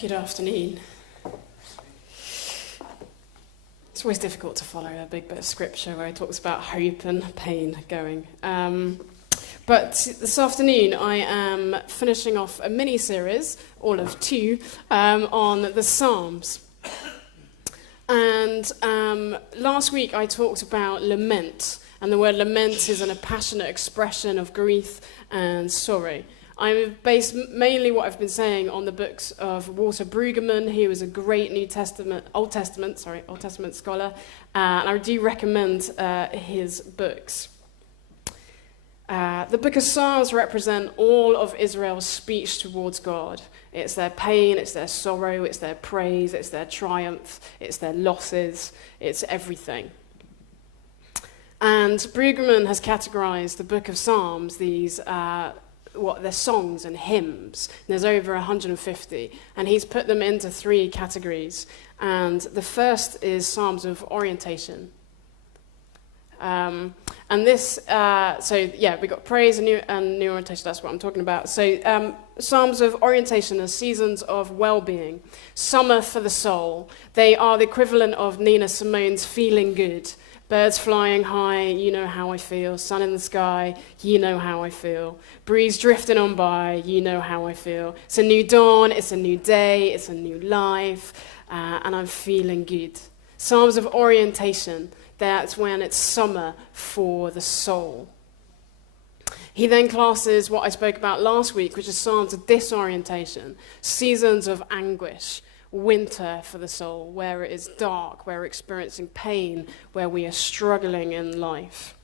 Good afternoon. It's always difficult to follow a big bit of scripture where it talks about hope and pain going. But this afternoon I am finishing off a mini-series, all of two, on the Psalms. And last week I talked about lament, and the word lament is a passionate expression of grief and sorrow. I'm based mainly what I've been saying on the books of Walter Brueggemann. He was a great Old Testament scholar, and I do recommend his books. The book of Psalms represent all of Israel's speech towards God. It's their pain, it's their sorrow, it's their praise, it's their triumph, it's their losses, it's everything. And Brueggemann has categorized the book of Psalms, they're songs and hymns. There's over 150, and he's put them into three categories. And the first is Psalms of orientation. We got praise and new orientation. That's what I'm talking about. So Psalms of orientation are seasons of well-being, summer for the soul. They are the equivalent of Nina Simone's "Feeling Good." Birds flying high, you know how I feel. Sun in the sky, you know how I feel. Breeze drifting on by, you know how I feel. It's a new dawn, it's a new day, it's a new life, and I'm feeling good. Psalms of orientation, that's when it's summer for the soul. He then classes what I spoke about last week, which is Psalms of disorientation, seasons of anguish. Winter for the soul, where it is dark, where we're experiencing pain, where we are struggling in life.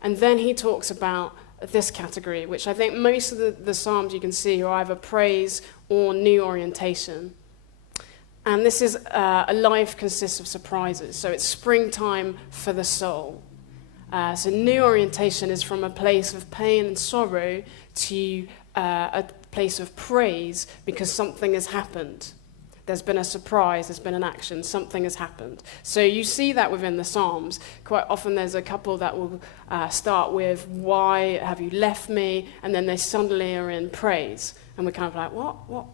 And then he talks about this category, which I think most of the Psalms you can see are either praise or new orientation. And this is a life consists of surprises. So it's springtime for the soul. So new orientation is from a place of pain and sorrow to a place of praise because something has happened. There's been a surprise, there's been an action, something has happened. So you see that within the Psalms. Quite often there's a couple that will start with, "Why have you left me?" And then they suddenly are in praise. And we're kind of like,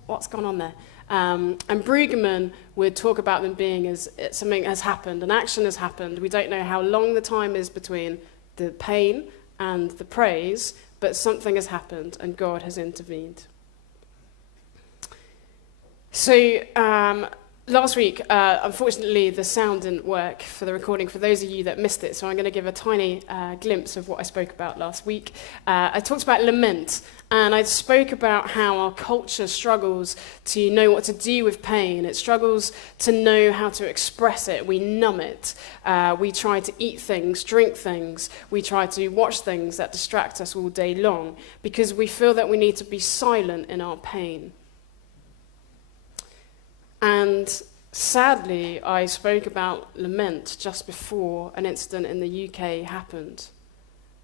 what's going on there? And Brueggemann would talk about them being as something has happened, an action has happened. We don't know how long the time is between the pain and the praise, but something has happened and God has intervened. So last week, unfortunately, the sound didn't work for the recording for those of you that missed it, so I'm going to give a tiny glimpse of what I spoke about last week. I talked about lament, and I spoke about how our culture struggles to know what to do with pain. It struggles to know how to express it. We numb it. We try to eat things, drink things. We try to watch things that distract us all day long because we feel that we need to be silent in our pain. And sadly, I spoke about lament just before an incident in the UK happened.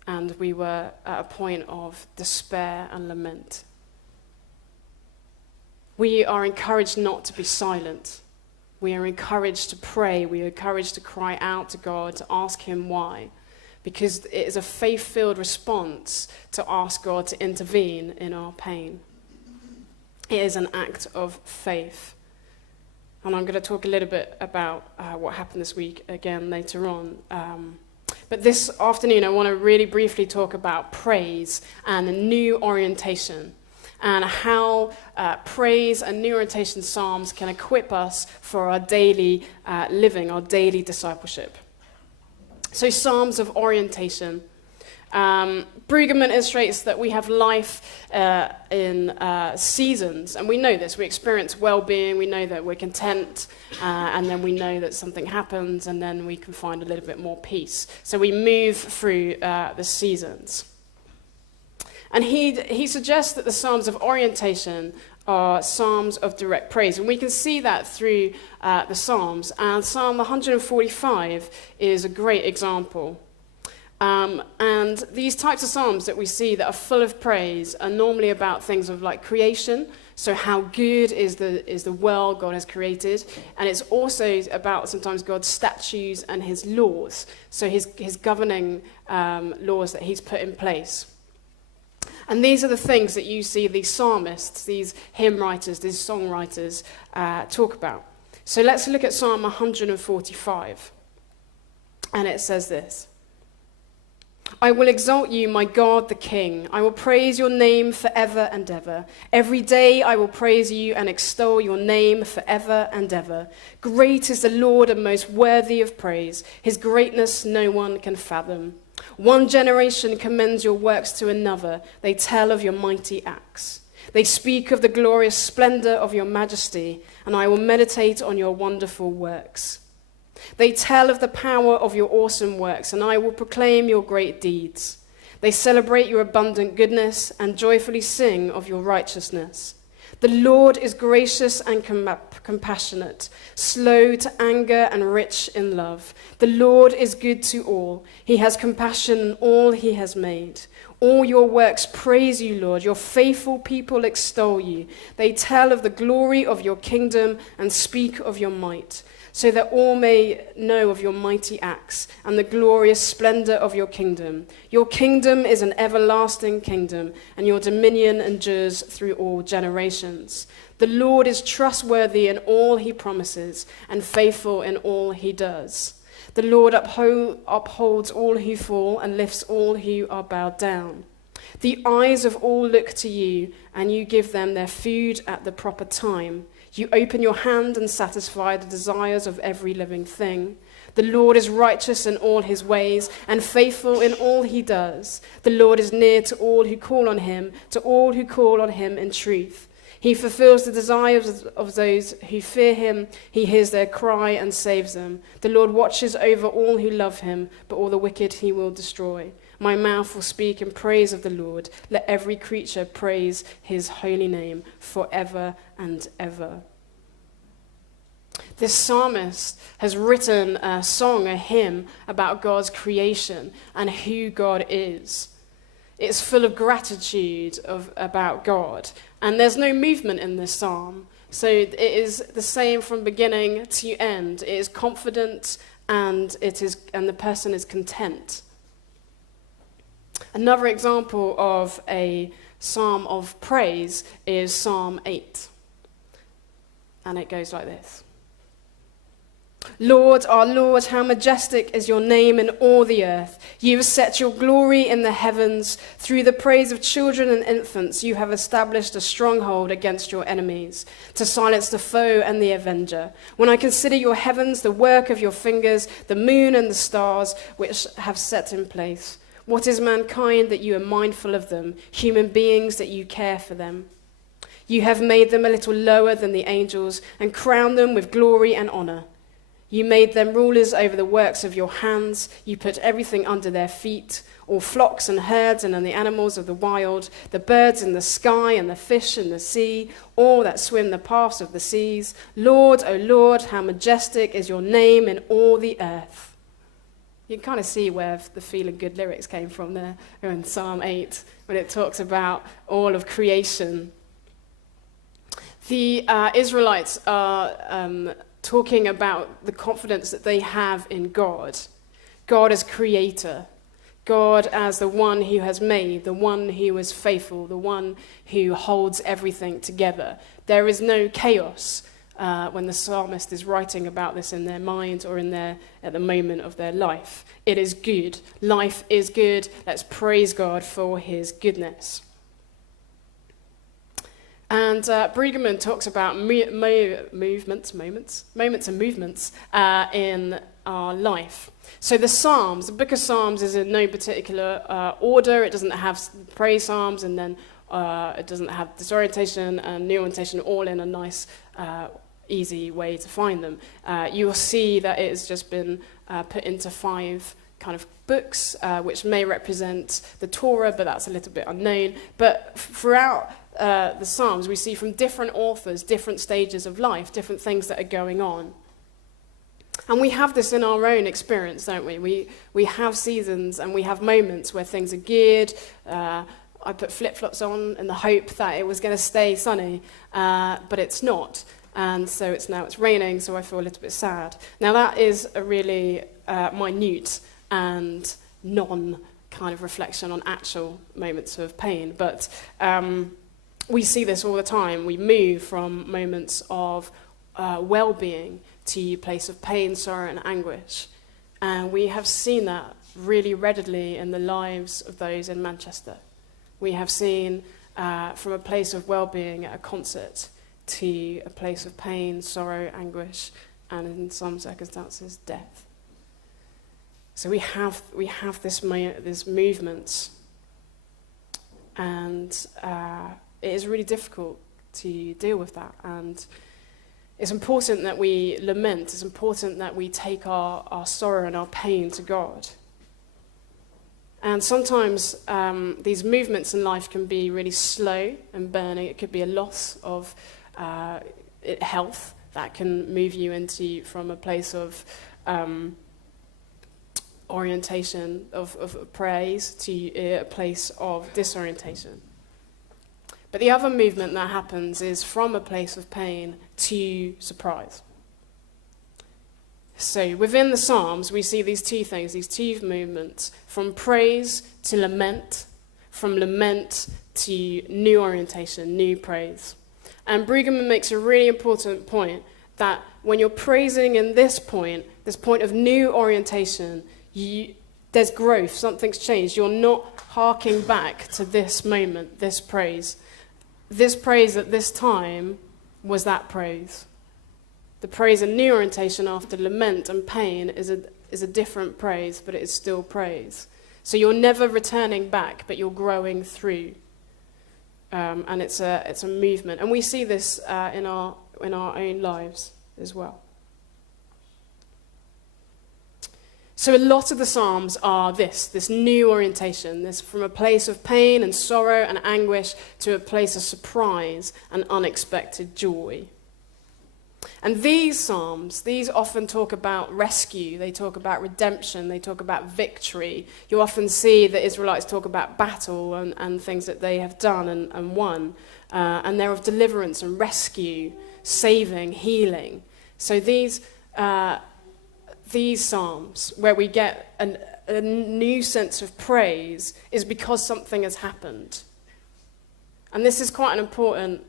And we were at a point of despair and lament. We are encouraged not to be silent. We are encouraged to pray. We are encouraged to cry out to God, to ask him why. Because it is a faith-filled response to ask God to intervene in our pain. It is an act of faith. And I'm going to talk a little bit about what happened this week again later on. But this afternoon, I want to really briefly talk about praise and a new orientation and how praise and new orientation psalms can equip us for our daily living, our daily discipleship. So Psalms of orientation. Brueggemann illustrates that we have life in seasons, and we know this. We experience well-being, we know that we're content, and then we know that something happens, and then we can find a little bit more peace. So we move through the seasons. And he suggests that the Psalms of orientation are Psalms of direct praise, and we can see that through the Psalms, and Psalm 145 is a great example. And these types of psalms that we see that are full of praise are normally about things of like creation, so how good is the world God has created, and it's also about sometimes God's statutes and his laws, so his governing laws that he's put in place. And these are the things that you see these psalmists, these hymn writers, these songwriters talk about. So let's look at Psalm 145. And it says this: I will exalt you, my God, the King. I will praise your name forever and ever. Every day I will praise you and extol your name forever and ever. Great is the Lord and most worthy of praise. His greatness no one can fathom. One generation commends your works to another. They tell of your mighty acts. They speak of the glorious splendor of your majesty, and I will meditate on your wonderful works. They tell of the power of your awesome works, and I will proclaim your great deeds. They celebrate your abundant goodness and joyfully sing of your righteousness. The Lord is gracious and compassionate, slow to anger and rich in love. The Lord is good to all. He has compassion on all he has made. All your works praise you, Lord. Your faithful people extol you. They tell of the glory of your kingdom and speak of your might, so that all may know of your mighty acts and the glorious splendor of your kingdom. Your kingdom is an everlasting kingdom, and your dominion endures through all generations. The Lord is trustworthy in all he promises and faithful in all he does. The Lord upholds all who fall and lifts all who are bowed down. The eyes of all look to you, and you give them their food at the proper time. You open your hand and satisfy the desires of every living thing. The Lord is righteous in all his ways and faithful in all he does. The Lord is near to all who call on him in truth. He fulfills the desires of those who fear him. He hears their cry and saves them. The Lord watches over all who love him, but all the wicked he will destroy. My mouth will speak in praise of the Lord. Let every creature praise his holy name forever and ever. This psalmist has written a song, a hymn about God's creation and who God is. It's full of gratitude about God. And there's no movement in this psalm. So it is the same from beginning to end. It is confident and the person is content. Another example of a psalm of praise is Psalm 8. And it goes like this. Lord, our Lord, how majestic is your name in all the earth. You have set your glory in the heavens. Through the praise of children and infants, you have established a stronghold against your enemies, to silence the foe and the avenger. When I consider your heavens, the work of your fingers, the moon and the stars, which have set in place. What is mankind that you are mindful of them, human beings that you care for them? You have made them a little lower than the angels and crowned them with glory and honor. You made them rulers over the works of your hands. You put everything under their feet, all flocks and herds and the animals of the wild, the birds in the sky and the fish in the sea, all that swim the paths of the seas. Lord, O Lord, how majestic is your name in all the earth. You can kind of see where the feeling good lyrics came from there in Psalm 8, when it talks about all of creation. The Israelites are talking about the confidence that they have in God. God as creator. God as the one who has made, the one who is faithful, the one who holds everything together. There is no chaos when the psalmist is writing about this in their mind or at the moment of their life. It is good. Life is good. Let's praise God for his goodness. And Brueggemann talks about moments and movements in our life. So the Psalms, the book of Psalms is in no particular order. It doesn't have praise Psalms and then it doesn't have disorientation and new orientation all in a nice, easy way to find them. You will see that it has just been put into 5 kind of books, which may represent the Torah, but that's a little bit unknown. But throughout the Psalms, we see from different authors, different stages of life, different things that are going on. And we have this in our own experience, don't we? We have seasons and we have moments where things are good. I put flip-flops on in the hope that it was going to stay sunny, but it's not. And so it's raining, so I feel a little bit sad. Now that is a really minute and kind of reflection on actual moments of pain. But we see this all the time. We move from moments of well-being to a place of pain, sorrow, and anguish. And we have seen that really readily in the lives of those in Manchester. We have seen from a place of well-being at a concert to a place of pain, sorrow, anguish, and in some circumstances, death. So we have this movement, and it is really difficult to deal with that. And it's important that we lament. It's important that we take our sorrow and our pain to God. And sometimes these movements in life can be really slow and burning. It could be a loss of health that can move you into from a place of orientation, of praise, to a place of disorientation. But the other movement that happens is from a place of pain to surprise. So within the Psalms, we see these two things, these two movements, from praise to lament, from lament to new orientation, new praise. And Brueggemann makes a really important point that when you're praising in this point of new orientation, there's growth, something's changed. You're not harking back to this moment, this praise. This praise at this time was that praise. The praise and new orientation after lament and pain is a different praise, but it is still praise. So you're never returning back, but you're growing through. And it's a movement. And we see this in our own lives as well. So a lot of the Psalms are this new orientation, this from a place of pain and sorrow and anguish to a place of surprise and unexpected joy. And these Psalms, these often talk about rescue, they talk about redemption, they talk about victory. You often see the Israelites talk about battle and things that they have done and won. And they're of deliverance and rescue, saving, healing. So these Psalms, where we get a new sense of praise, is because something has happened. And this is quite an important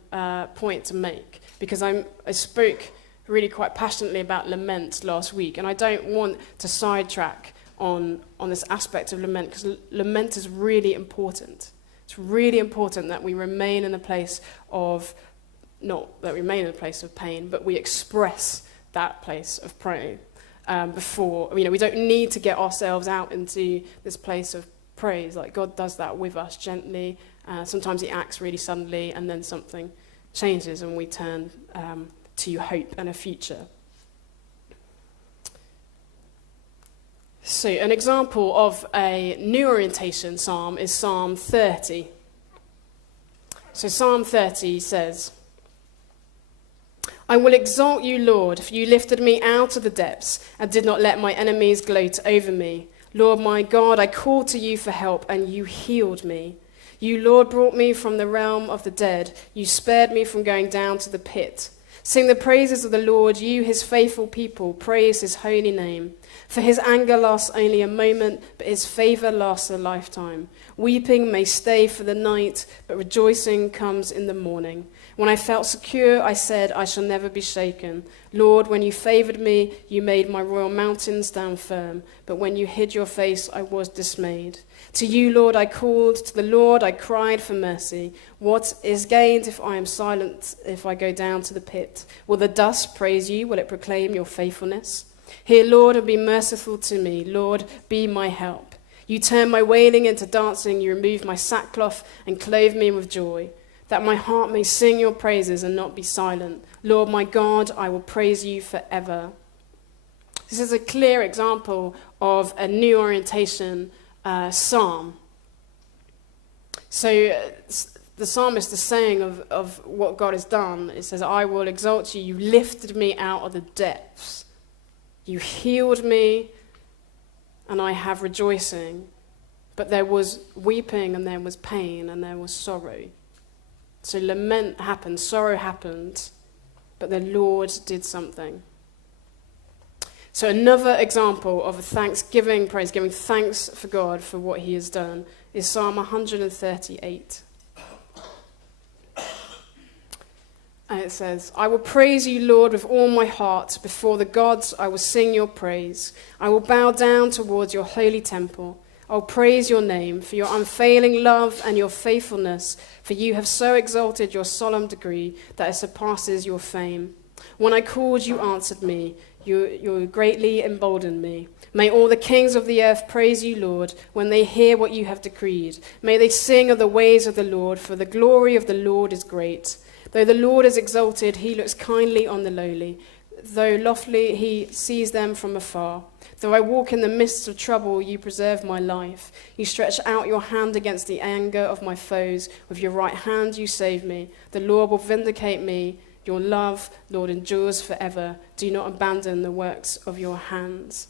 point to make, because I spoke really quite passionately about lament last week, and I don't want to sidetrack on this aspect of lament, because lament is really important. It's really important that we remain in a place of, not that we remain in a place of pain, but we express that place of pain. Before, we don't need to get ourselves out into this place of praise. Like God does that with us gently. Sometimes he acts really suddenly, and then something changes and we turn to hope and a future. So an example of a new orientation psalm is Psalm 30. So Psalm 30 says, I will exalt you, Lord, for you lifted me out of the depths and did not let my enemies gloat over me. Lord my God, I called to you for help and you healed me. You, Lord, brought me from the realm of the dead. You spared me from going down to the pit. Sing the praises of the Lord, you, his faithful people. Praise his holy name. For his anger lasts only a moment, but his favor lasts a lifetime. Weeping may stay for the night, but rejoicing comes in the morning. When I felt secure, I said, I shall never be shaken. Lord, when you favored me, you made my royal mountain stand firm. But when you hid your face, I was dismayed. To you, Lord, I called. To the Lord, I cried for mercy. What is gained if I am silent, if I go down to the pit? Will the dust praise you? Will it proclaim your faithfulness? Hear, Lord, and be merciful to me. Lord, be my help. You turn my wailing into dancing. You remove my sackcloth and clothe me with joy, that my heart may sing your praises and not be silent. Lord, my God, I will praise you forever. This is a clear example of a new orientation psalm. So the psalmist is saying of what God has done. It says, I will exalt you. You lifted me out of the depths. You healed me, and I have rejoicing. But there was weeping, and there was pain, and there was sorrow. So lament happened, sorrow happened, but the Lord did something. So another example of a thanksgiving praise, giving thanks for God for what he has done, is Psalm 138. And it says, I will praise you, Lord, with all my heart. Before the gods, I will sing your praise. I will bow down towards your holy temple. I will praise your name for your unfailing love and your faithfulness, for you have so exalted your solemn decree that it surpasses your fame. When I called, you answered me. You greatly emboldened me. May all the kings of the earth praise you, Lord, when they hear what you have decreed. May they sing of the ways of the Lord, for the glory of the Lord is great. Though the Lord is exalted, he looks kindly on the lowly. Though loftily, he sees them from afar. Though I walk in the midst of trouble, you preserve my life. You stretch out your hand against the anger of my foes. With your right hand you save me. The Lord will vindicate me. Your love, Lord, endures forever. Do not abandon the works of your hands.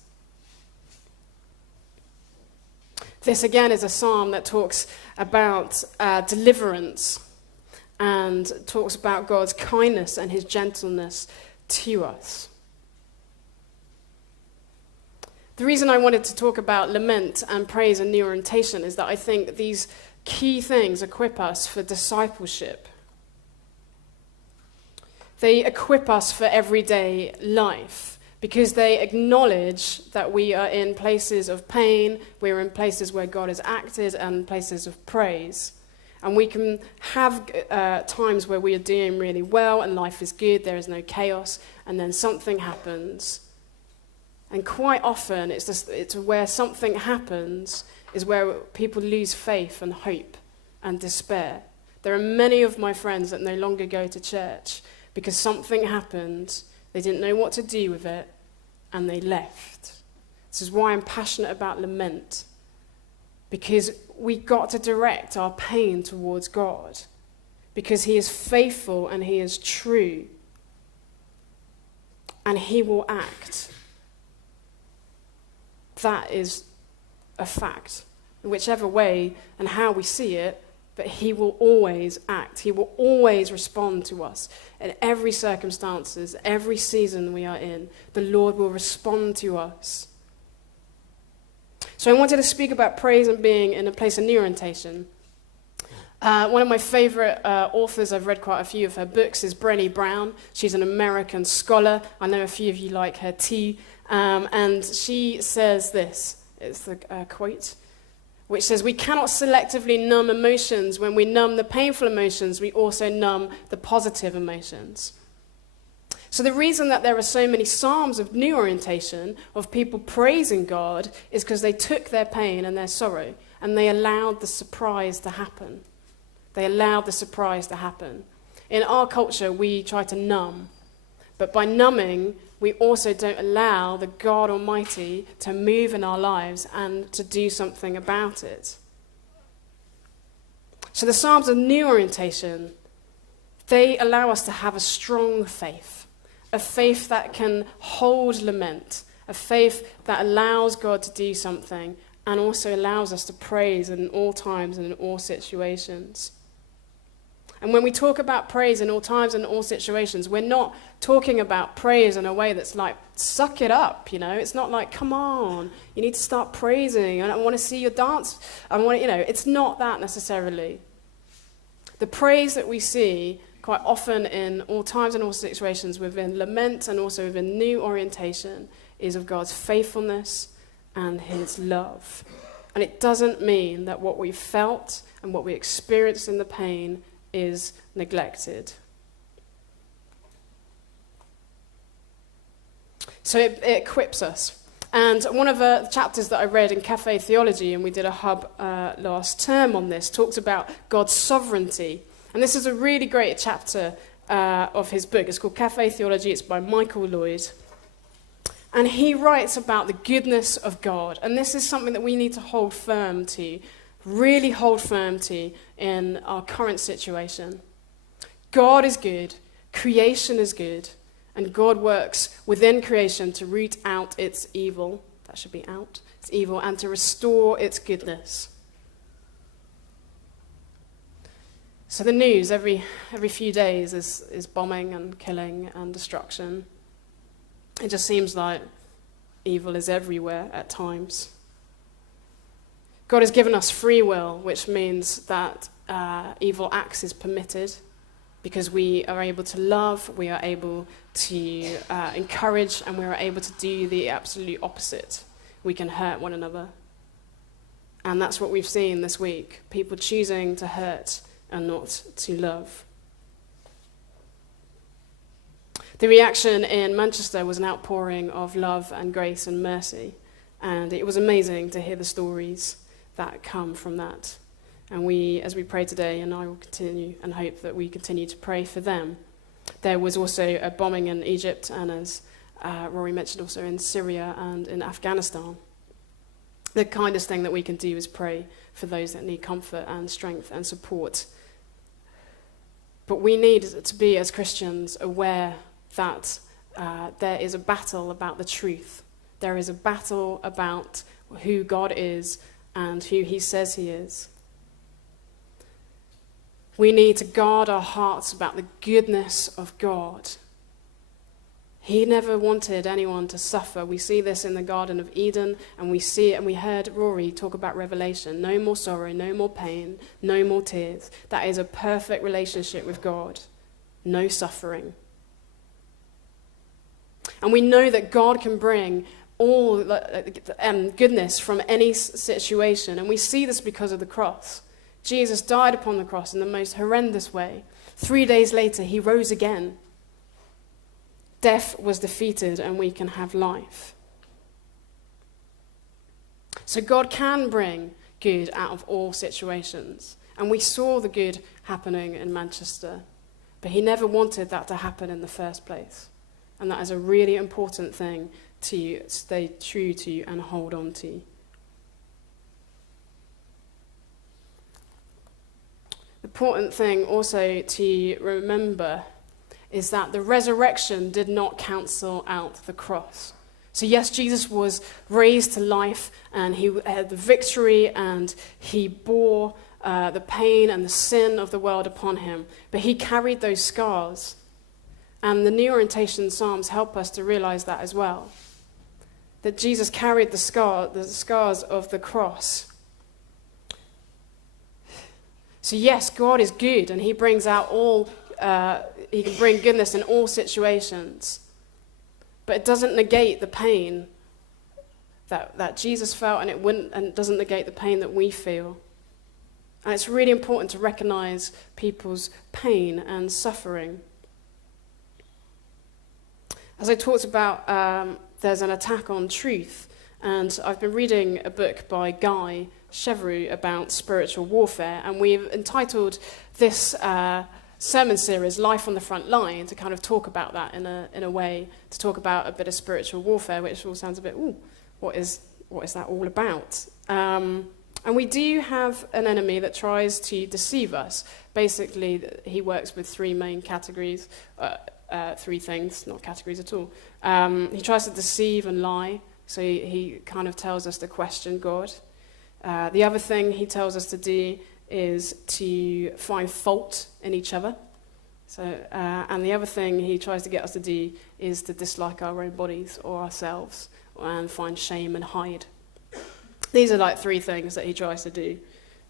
This again is a psalm that talks about deliverance and talks about God's kindness and his gentleness to us. The reason I wanted to talk about lament and praise and new orientation is that I think these key things equip us for discipleship. They equip us for everyday life because they acknowledge that we are in places of pain, we're in places where God has acted, and places of praise. And we can have times where we are doing really well and life is good, there is no chaos, and then something happens. And quite often, it's where something happens is where people lose faith and hope and despair. There are many of my friends that no longer go to church because something happened, they didn't know what to do with it, and they left. This is why I'm passionate about lament, because we got to direct our pain towards God, because he is faithful and he is true, and he will act. That is a fact, whichever way and how we see it, but he will always act. He will always respond to us in every circumstances, every season we are in. The Lord will respond to us. So I wanted to speak about praise and being in a place of new orientation. One of my favorite authors, I've read quite a few of her books, is Brené Brown. She's an American scholar. I know a few of you like her too. And she says this, it's the quote, which says, we cannot selectively numb emotions. When we numb the painful emotions, we also numb the positive emotions. So the reason that there are so many psalms of new orientation, of people praising God, is because they took their pain and their sorrow and they allowed the surprise to happen. They allowed the surprise to happen. In our culture, we try to numb. But by numbing, we also don't allow the God Almighty to move in our lives and to do something about it. So the Psalms of new orientation, they allow us to have a strong faith, a faith that can hold lament, a faith that allows God to do something and also allows us to praise in all times and in all situations. And when we talk about praise in all times and all situations, we're not talking about praise in a way that's like, suck it up, you know. It's not like, come on, you need to start praising. I want to see your dance. It's not that necessarily. The praise that we see quite often in all times and all situations within lament and also within new orientation is of God's faithfulness and his love. And it doesn't mean that what we felt and what we experienced in the pain is neglected. So it equips us. And one of the chapters that I read in Cafe Theology, and we did a hub last term on this, talked about God's sovereignty. And this is a really great chapter of his book. It's called Cafe Theology. It's by Michael Lloyd. And he writes about the goodness of God. And this is something that we need to hold firm to, really hold firm to in our current situation. God is good, creation is good, and God works within creation to root out its evil, that should be out, its evil, and to restore its goodness. So the news every few days is bombing and killing and destruction. It just seems like evil is everywhere at times. God has given us free will, which means that evil acts is permitted because we are able to love, we are able to encourage, and we are able to do the absolute opposite. We can hurt one another. And that's what we've seen this week, people choosing to hurt and not to love. The reaction in Manchester was an outpouring of love and grace and mercy, and it was amazing to hear the stories that come from that. And as we pray today, and I will continue and hope that we continue to pray for them. There was also a bombing in Egypt, and as Rory mentioned, also in Syria and in Afghanistan. The kindest thing that we can do is pray for those that need comfort and strength and support. But we need to be, as Christians, aware that there is a battle about the truth. There is a battle about who God is and who he says he is. We need to guard our hearts about the goodness of God. He never wanted anyone to suffer. We see this in the Garden of Eden, and we see it, and we heard Rory talk about Revelation. No more sorrow, no more pain, no more tears. That is a perfect relationship with God. No suffering. And we know that God can bring all goodness from any situation. And we see this because of the cross. Jesus died upon the cross in the most horrendous way. 3 days later, he rose again. Death was defeated, and we can have life. So God can bring good out of all situations. And we saw the good happening in Manchester. But he never wanted that to happen in the first place. And that is a really important thing to stay true to and hold on to. The important thing also to remember is that the resurrection did not cancel out the cross. So yes, Jesus was raised to life, and he had the victory, and he bore the pain and the sin of the world upon him. But he carried those scars. And the New Orientation Psalms help us to realize that as well. That Jesus carried the scars of the cross. So yes, God is good, and he brings out he can bring goodness in all situations. But it doesn't negate the pain that Jesus felt, and it doesn't negate the pain that we feel. And it's really important to recognize people's pain and suffering. As I talked about, there's an attack on truth, and I've been reading a book by Guy Chevroux about spiritual warfare, and we've entitled this sermon series "Life on the Front Line" to kind of talk about that in a way, to talk about a bit of spiritual warfare, which all sounds a bit, what is that all about? And we do have an enemy that tries to deceive us. Basically, he works with three main categories. Three things, not categories at all. He tries to deceive and lie, so he kind of tells us to question God. The other thing he tells us to do is to find fault in each other. And the other thing he tries to get us to do is to dislike our own bodies or ourselves and find shame and hide. These are like three things that he tries to do.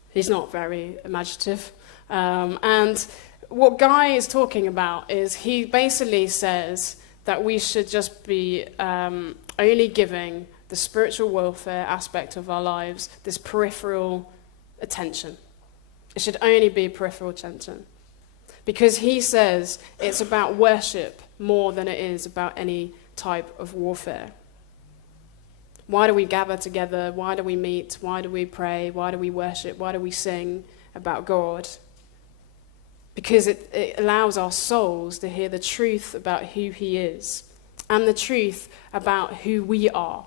He's not very imaginative. And what Guy is talking about is he basically says that we should just be only giving the spiritual warfare aspect of our lives this peripheral attention. It should only be peripheral attention. Because he says it's about worship more than it is about any type of warfare. Why do we gather together? Why do we meet? Why do we pray? Why do we worship? Why do we sing about God? Because it allows our souls to hear the truth about who he is and the truth about who we are.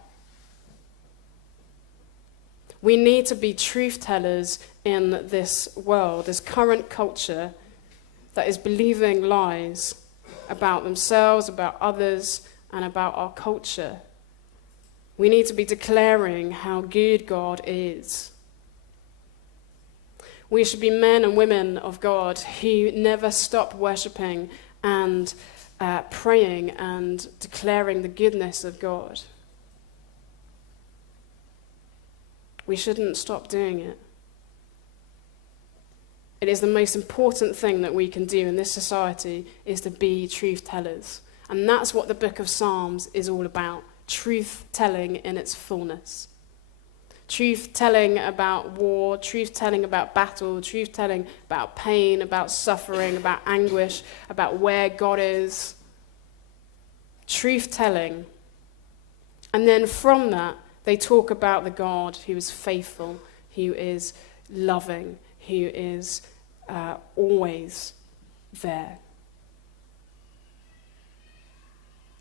We need to be truth tellers in this world, this current culture that is believing lies about themselves, about others, and about our culture. We need to be declaring how good God is. We should be men and women of God who never stop worshipping and praying and declaring the goodness of God. We shouldn't stop doing it. It is the most important thing that we can do in this society, is to be truth tellers. And that's what the book of Psalms is all about. Truth telling in its fullness. Truth telling about war, truth telling about battle, truth telling about pain, about suffering, about anguish, about where God is. Truth telling. And then from that, they talk about the God who is faithful, who is loving, who is always there.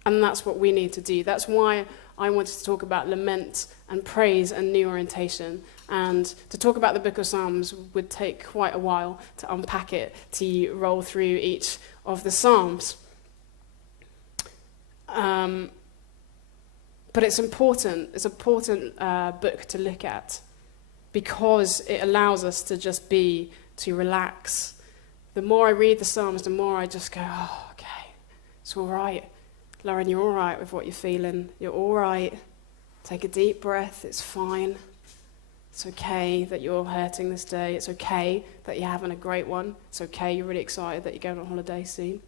And that's what we need to do. That's why I wanted to talk about lament and praise and new orientation. And to talk about the book of Psalms would take quite a while to unpack it, to roll through each of the Psalms. But it's important. It's an important book to look at because it allows us to just be, to relax. The more I read the Psalms, the more I just go, oh, okay, it's all right. Lauren, you're all right with what you're feeling. You're all right. Take a deep breath. It's fine. It's okay that you're hurting this day. It's okay that you're having a great one. It's okay you're really excited that you're going on holiday soon.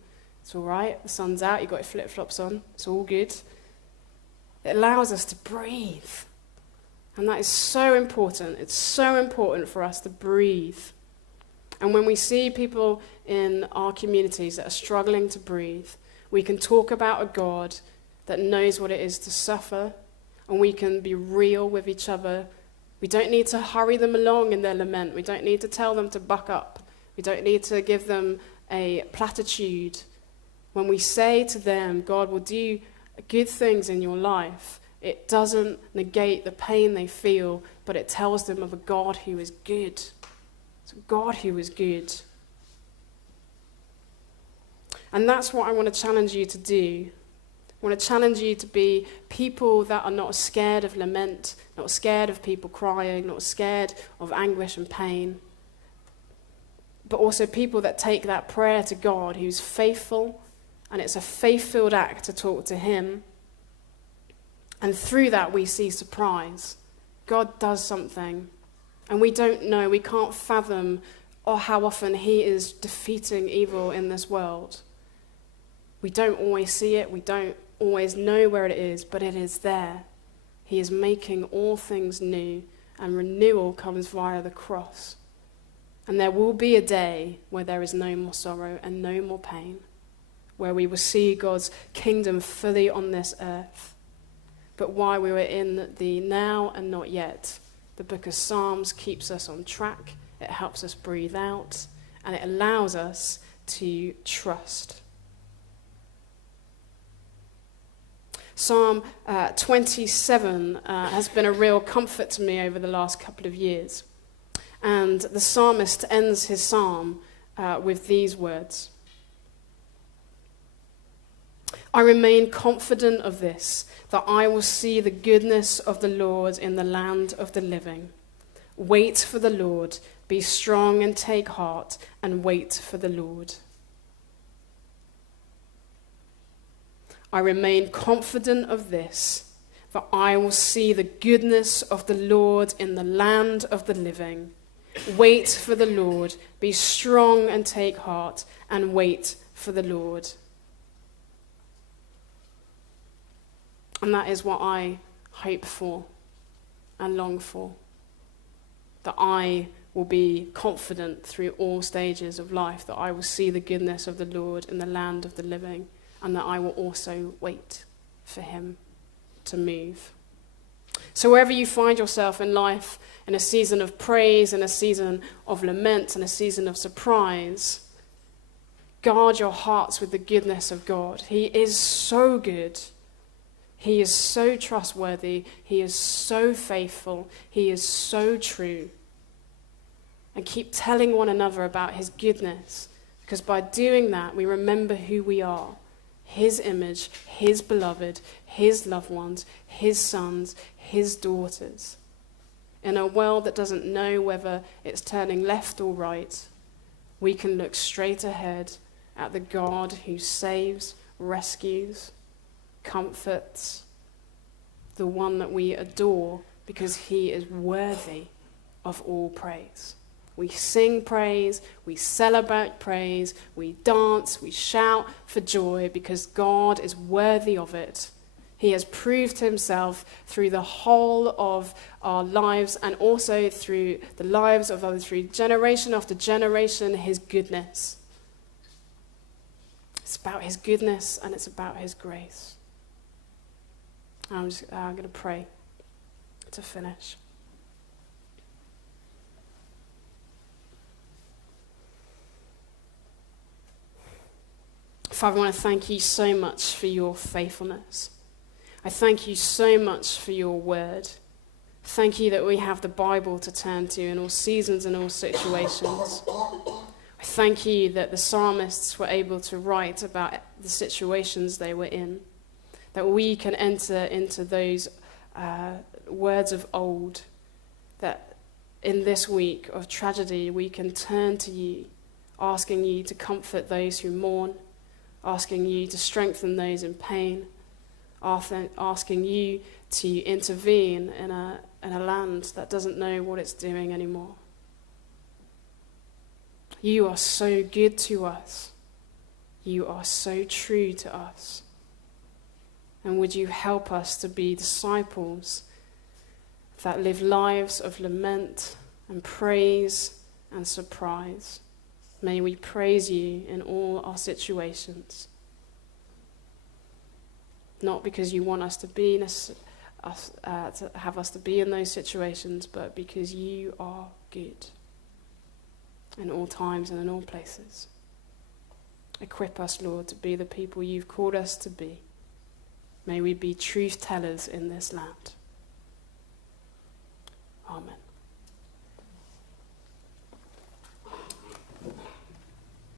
It's all right. The sun's out. You've got your flip-flops on. It's all good. It allows us to breathe. And that is so important. It's so important for us to breathe. And when we see people in our communities that are struggling to breathe, we can talk about a God that knows what it is to suffer, and we can be real with each other. We don't need to hurry them along in their lament. We don't need to tell them to buck up. We don't need to give them a platitude. When we say to them, God will do good things in your life, it doesn't negate the pain they feel, but it tells them of a God who is good. It's a God who is good. And that's what I want to challenge you to do. I want to challenge you to be people that are not scared of lament, not scared of people crying, not scared of anguish and pain, but also people that take that prayer to God who's faithful, and it's a faith-filled act to talk to him. And through that we see surprise. God does something, and we don't know, we can't fathom how often he is defeating evil in this world. We don't always see it, we don't always know where it is, but it is there. He is making all things new, and renewal comes via the cross. And there will be a day where there is no more sorrow and no more pain, where we will see God's kingdom fully on this earth. But while we were in the now and not yet, the book of Psalms keeps us on track, it helps us breathe out, and it allows us to trust. Psalm 27 has been a real comfort to me over the last couple of years. And the psalmist ends his psalm with these words. I remain confident of this, that I will see the goodness of the Lord in the land of the living. Wait for the Lord, be strong and take heart, and wait for the Lord. I remain confident of this, that I will see the goodness of the Lord in the land of the living. Wait for the Lord, be strong and take heart, and wait for the Lord. And that is what I hope for and long for. That I will be confident through all stages of life, that I will see the goodness of the Lord in the land of the living, and that I will also wait for him to move. So wherever you find yourself in life, in a season of praise, in a season of lament, in a season of surprise, guard your hearts with the goodness of God. He is so good. He is so trustworthy. He is so faithful. He is so true. And keep telling one another about his goodness, because by doing that, we remember who we are. His image, his beloved, his loved ones, his sons, his daughters. In a world that doesn't know whether it's turning left or right, we can look straight ahead at the God who saves, rescues, comforts, the one that we adore because he is worthy of all praise. We sing praise, we celebrate praise, we dance, we shout for joy because God is worthy of it. He has proved himself through the whole of our lives and also through the lives of others, through generation after generation, his goodness. It's about his goodness and it's about his grace. I'm going to pray to finish. Father, I want to thank you so much for your faithfulness. I thank you so much for your word. Thank you that we have the Bible to turn to in all seasons and all situations. I thank you that the psalmists were able to write about the situations they were in, that we can enter into those words of old, that in this week of tragedy we can turn to you, asking you to comfort those who mourn, asking you to strengthen those in pain, asking you to intervene in a land that doesn't know what it's doing anymore. You are so good to us. You are so true to us. And would you help us to be disciples that live lives of lament and praise and surprise. May we praise you in all our situations. Not because you want us to be to have us to be in those situations, but because you are good in all times and in all places. Equip us, Lord, to be the people you've called us to be. May we be truth tellers in this land. Amen.